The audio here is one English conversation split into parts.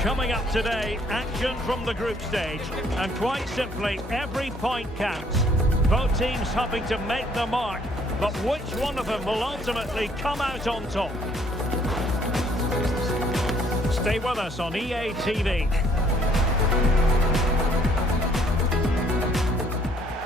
Coming up today, action from the group stage. And quite simply, every point counts. Both teams hoping to make the mark, but which one of them will ultimately come out on top? Stay with us on EA TV.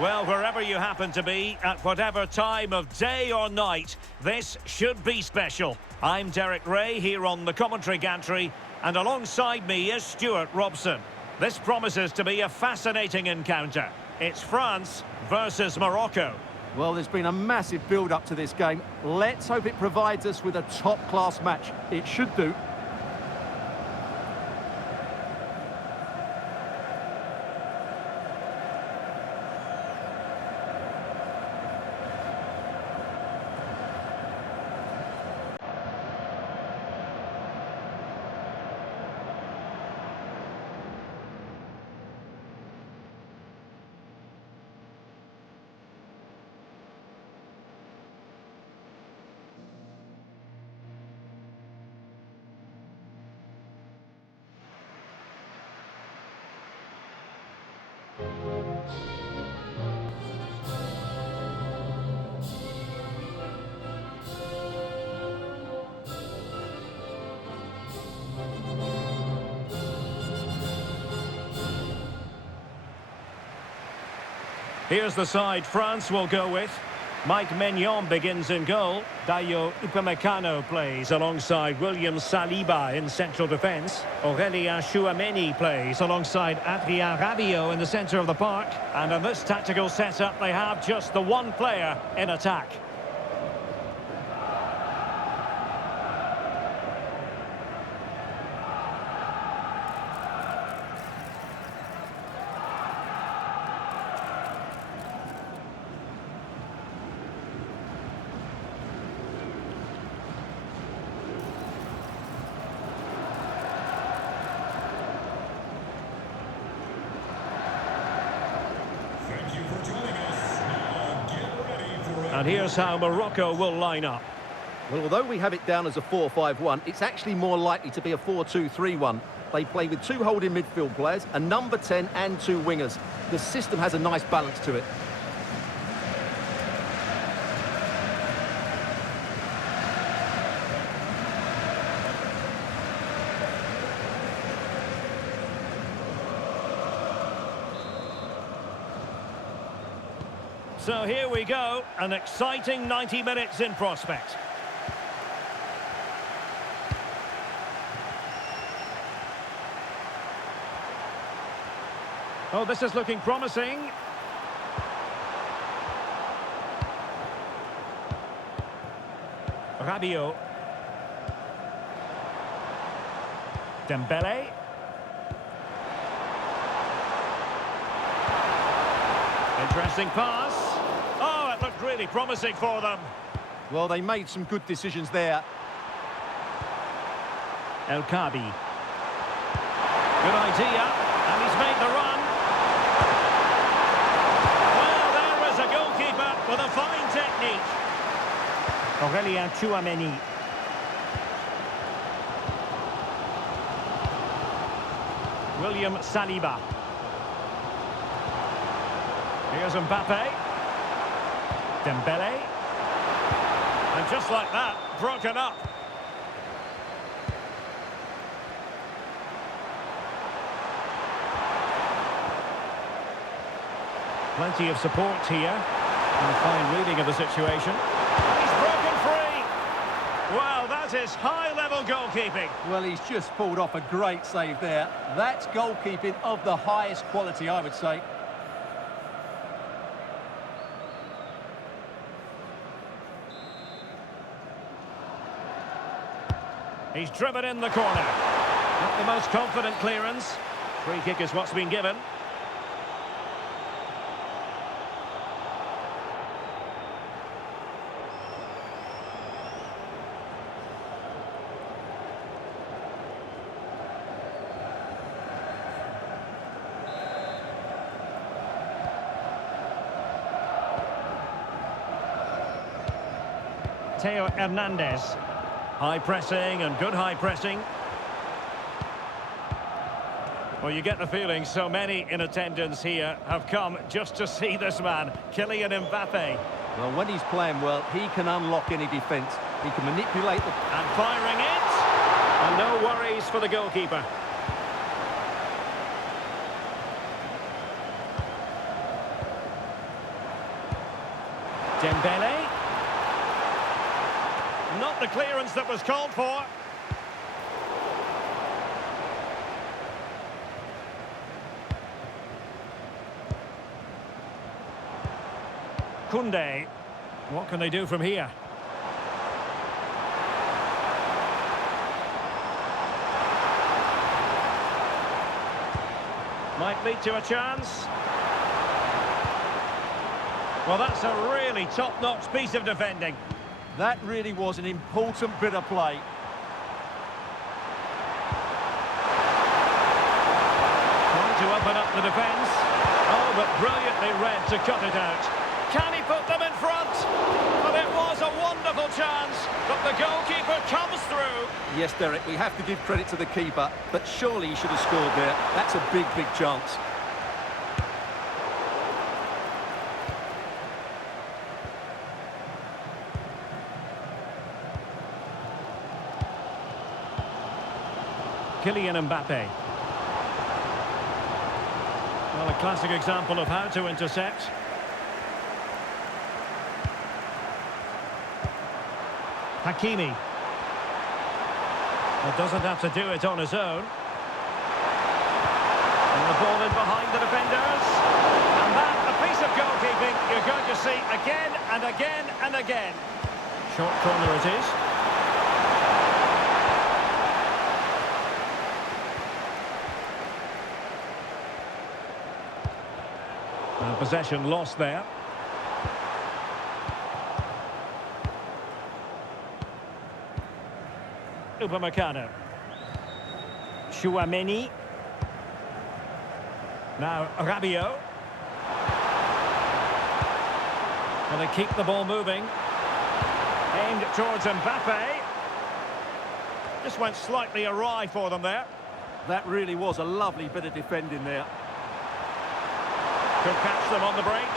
Well, wherever you happen to be, at whatever time of day or night, this should be special. I'm Derek Ray here on the commentary gantry, and alongside me is Stuart Robson. This promises to be a fascinating encounter. It's France versus Morocco. Well, there's been a massive build-up to this game. Let's hope it provides us with a top-class match. It should do. Here's the side France will go with. Mike Maignan begins in goal. Dayo Upamecano plays alongside William Saliba in central defence. Aurélien Tchouameni plays alongside Adrien Rabiot in the centre of the park. And in this tactical setup, they have just the one player in attack. And here's how Morocco will line up. Well, although we have it down as a 4-5-1, it's actually more likely to be a 4-2-3-1. They play with two holding midfield players, a number 10 and two wingers. The system has a nice balance to it. So here we go, an exciting 90 minutes in prospect. Oh, this is looking promising. Rabiot. Dembele. Interesting pass. Oh, it looked really promising for them. Well, they made some good decisions there. El Khabi. Good idea, and he's made the run. Well, there is a goalkeeper with a fine technique. Aurélien Tchouameni. William Saliba. Here's Mbappe. Dembele. And just like that, broken up. Plenty of support here. And a fine reading of the situation. He's broken free. Well, that is high-level goalkeeping. Well, he's just pulled off a great save there. That's goalkeeping of the highest quality, I would say. He's driven in the corner. Not the most confident clearance. Free kick is what's been given. Theo Hernandez. High pressing and good high pressing. Well, you get the feeling so many in attendance here have come just to see this man, Kylian Mbappe. Well, when he's playing well, he can unlock any defence. He can manipulate the... And firing it. And no worries for the goalkeeper. Dembele. Not the clearance that was called for. Koundé. What can they do from here? Might lead to a chance. Well, that's a really top-notch piece of defending. That really was an important bit of play. Trying to open up the defence. Oh, but brilliantly read to cut it out. Can he put them in front? Well, it was a wonderful chance, but the goalkeeper comes through. Yes, Derek, we have to give credit to the keeper, but surely he should have scored there. That's a big, big chance. Kylian Mbappe. Well, a classic example of how to intercept. Hakimi. Well, doesn't have to do it on his own. And the ball in behind the defenders. And that, a piece of goalkeeping you're going to see again and again and again. Short corner it is. And possession lost there. Upamecano. Chouameni. Now Rabiot. Well, they keep the ball moving. Aimed towards Mbappe. Just went slightly awry for them there. That really was a lovely bit of defending there. Could catch them on the break.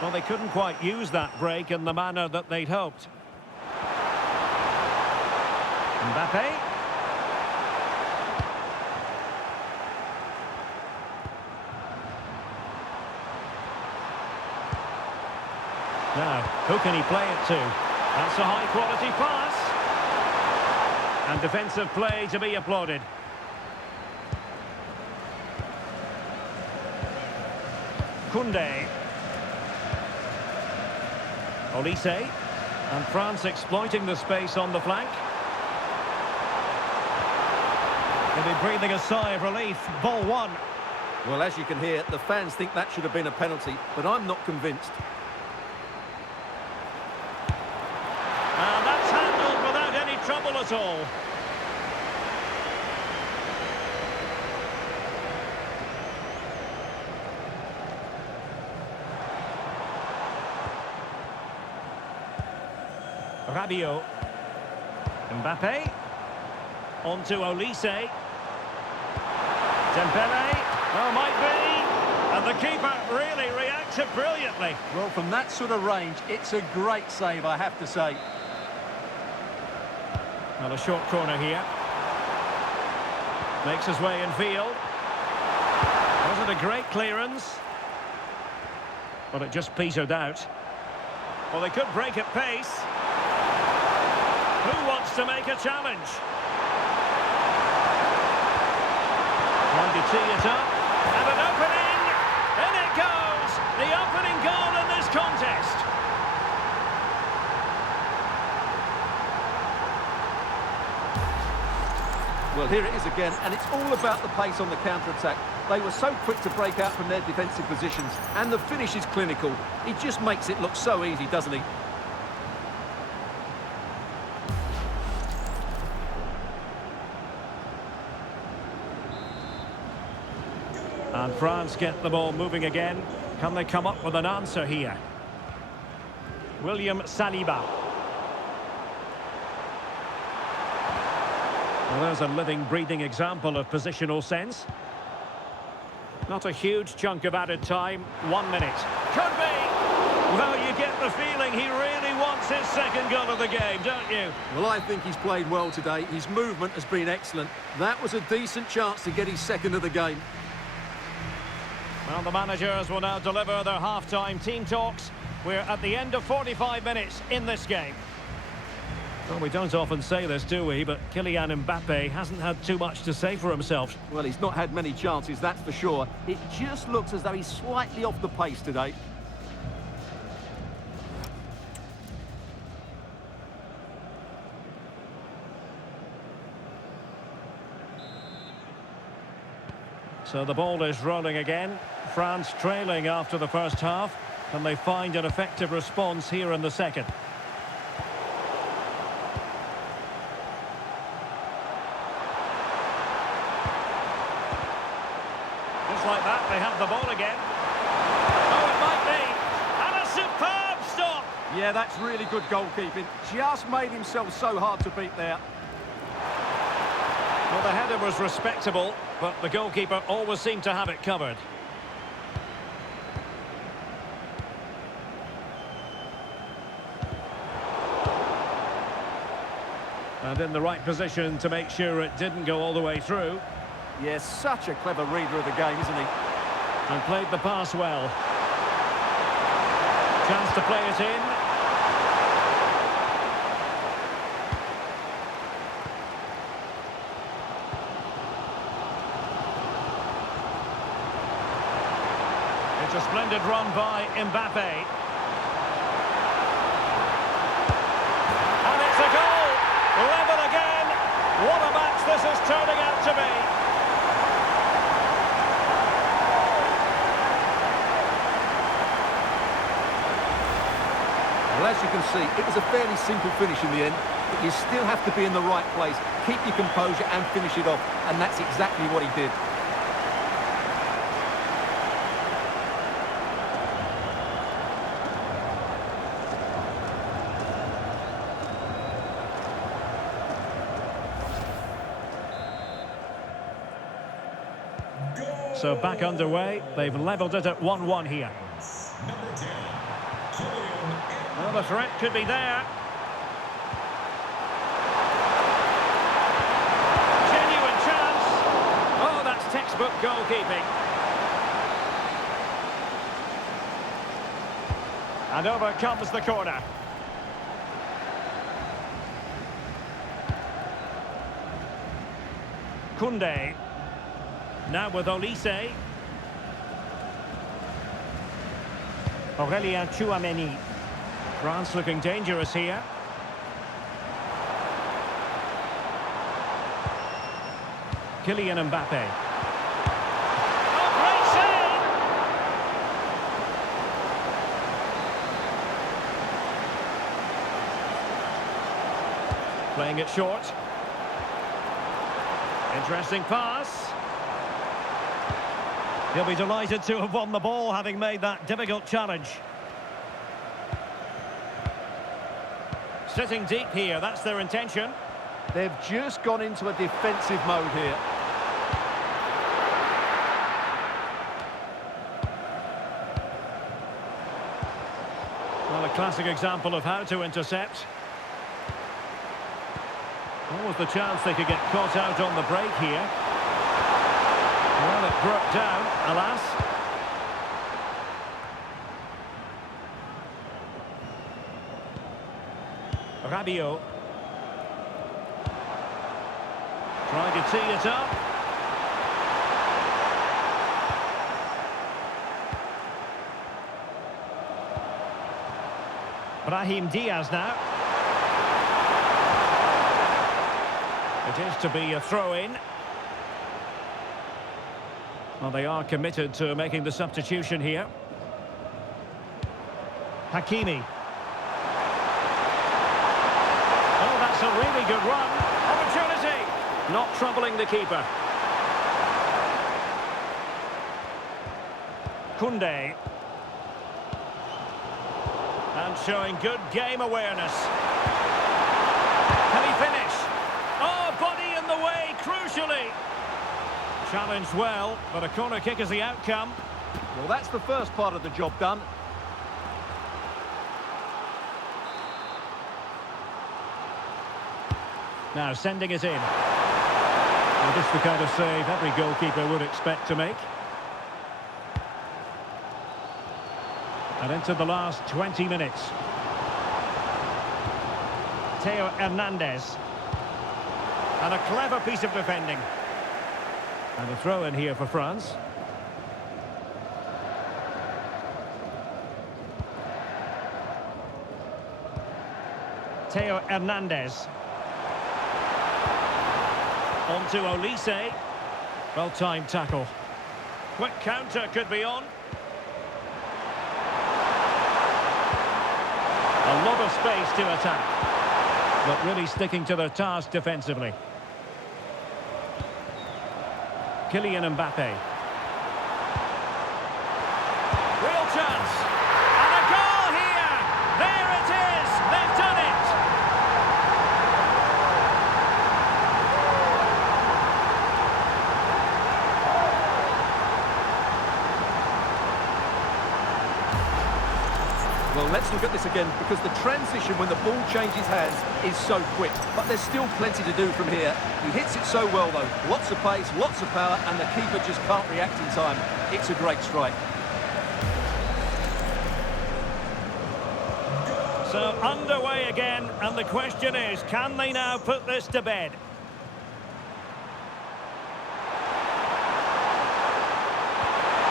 Well, they couldn't quite use that break in the manner that they'd hoped. Mbappe. Now, who can he play it to? That's a high-quality pass. And defensive play to be applauded. Koundé. Olise. And France exploiting the space on the flank. They'll be breathing a sigh of relief. Ball one. Well, as you can hear, the fans think that should have been a penalty, but I'm not convinced. And that's handled without any trouble at all. Rabiot. Mbappe. On to Olise. Dembele. Oh, might be. And the keeper really reacted brilliantly. Well, from that sort of range, it's a great save, I have to say. Well, a short corner here. Makes his way in field. Wasn't a great clearance. But it just petered out. Well, they could break at pace. Who wants to make a challenge? Trying to tee it up. And an opening! In it goes! The opening goal in this contest. Well, here it is again, and it's all about the pace on the counter-attack. They were so quick to break out from their defensive positions, and the finish is clinical. He just makes it look so easy, doesn't he? And France get the ball moving again. Can they come up with an answer here? William Saliba. Well, there's a living, breathing example of positional sense. Not a huge chunk of added time. 1 minute. Could be! Well, you get the feeling he really wants his second goal of the game, don't you? Well, I think he's played well today. His movement has been excellent. That was a decent chance to get his second of the game. Well, the managers will now deliver their half-time team talks. We're at the end of 45 minutes in this game. Well, we don't often say this, do we? But Kylian Mbappe hasn't had too much to say for himself. Well, he's not had many chances, that's for sure. It just looks as though he's slightly off the pace today. So the ball is rolling again. France trailing after the first half. Can they find an effective response here in the second? Just like that, they have the ball again. Oh, it might be. And a superb stop. Yeah, that's really good goalkeeping. Just made himself so hard to beat there. Well, the header was respectable, but the goalkeeper always seemed to have it covered. And in the right position to make sure it didn't go all the way through. Yeah, such a clever reader of the game, isn't he? And played the pass well. Chance to play it in. It's a splendid run by Mbappe. And it's a goal! Level again! What a match this is turning out to be! Well, as you can see, it was a fairly simple finish in the end, but you still have to be in the right place, keep your composure and finish it off, and that's exactly what he did. So back underway, they've levelled it at 1-1 here. Well, the threat could be there. Genuine chance. Oh, that's textbook goalkeeping. And over comes the corner. Koundé. Now with Olise. Aurélien Tchouameni. France looking dangerous here. Kylian Mbappe. Oh, great save! Playing it short. Interesting pass. He'll be delighted to have won the ball, having made that difficult challenge. Sitting deep here, that's their intention. They've just gone into a defensive mode here. Well, a classic example of how to intercept. What was the chance they could get caught out on the break here? Well, it broke down, alas. Rabiot. Trying to tee it up. Brahim Diaz now. It is to be a throw-in. Well, they are committed to making the substitution here. Hakimi. Oh, that's a really good run. Opportunity. Not troubling the keeper. Koundé. And showing good game awareness. Can he finish? Oh, body in the way. Challenged well, but a corner kick is the outcome. Well, that's the first part of the job done. Now sending it in. Well, this is the kind of save every goalkeeper would expect to make. And into the last 20 minutes. Theo Hernandez. And a clever piece of defending. And a throw in here for France. Theo Hernandez. On to Olise. Well-timed tackle. Quick counter could be on. A lot of space to attack. But really sticking to their task defensively. Kylian Mbappe. Real chance. And a goal here. There it is. They've done it. Well, let's look at this again, because the transition when the ball changes hands is so quick. But there's still plenty to do from here. He hits it so well, though. Lots of pace, lots of power, and the keeper just can't react in time. It's a great strike. So underway again, and the question is, can they now put this to bed?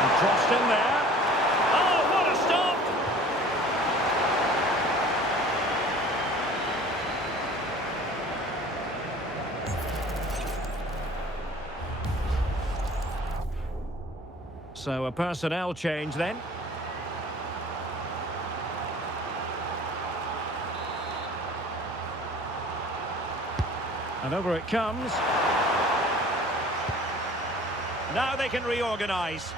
And crossed in there. Oh, what a stop! So a personnel change then. And over it comes. Now they can reorganise.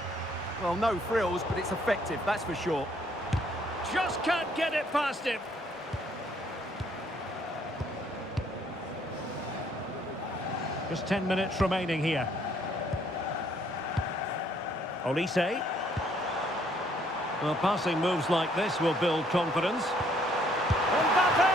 Well, no frills, but it's effective, that's for sure. Just can't get it past him. Just 10 minutes remaining here. Olise. Well, passing moves like this will build confidence. Mbappe!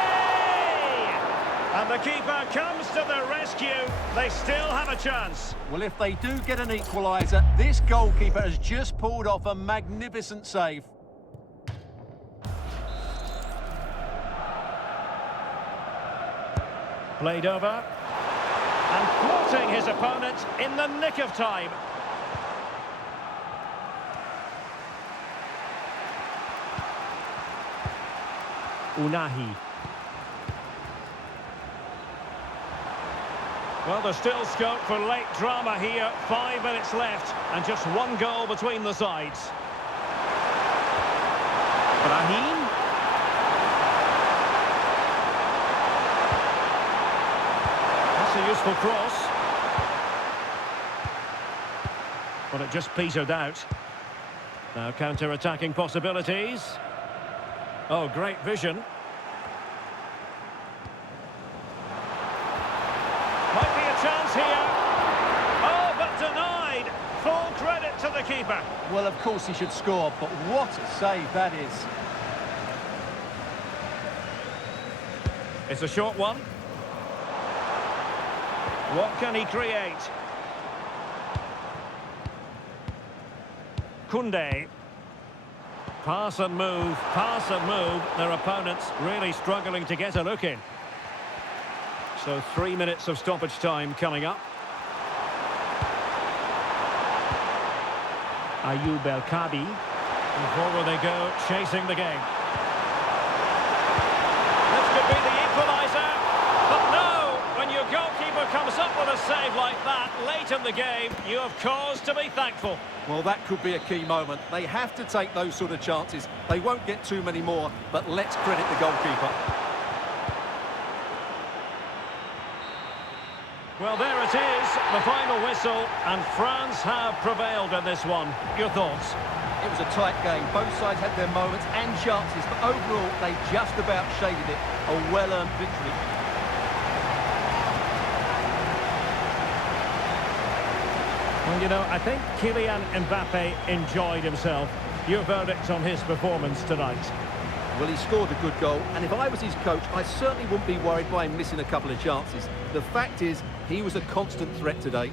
And the keeper comes to the rescue. They still have a chance. Well, if they do get an equaliser, this goalkeeper has just pulled off a magnificent save. Played over. And thwarting his opponent in the nick of time. Unahi. Well, there's still scope for late drama here. 5 minutes left and just one goal between the sides. Brahim. That's a useful cross. But it just petered out. Now counter-attacking possibilities. Oh, great vision. Might be a chance here. Oh, but denied. Full credit to the keeper. Well, of course he should score, but what a save that is. It's a short one. What can he create? Koundé. Pass and move, pass and move. Their opponents really struggling to get a look in. So 3 minutes of stoppage time coming up. Ayoub El Kabi. And forward they go, chasing the game. This could be the equaliser. But no, when your goalkeeper comes up with a save like that late in the game, you have cause to be thankful. Well, that could be a key moment. They have to take those sort of chances. They won't get too many more, but let's credit the goalkeeper. Well, there it is, the final whistle, and France have prevailed in this one. Your thoughts? It was a tight game. Both sides had their moments and chances, but overall, they just about shaded it. A well-earned victory. Well, you know, I think Kylian Mbappe enjoyed himself. Your verdict on his performance tonight? Well, he scored a good goal, and if I was his coach, I certainly wouldn't be worried by him missing a couple of chances. The fact is, he was a constant threat today.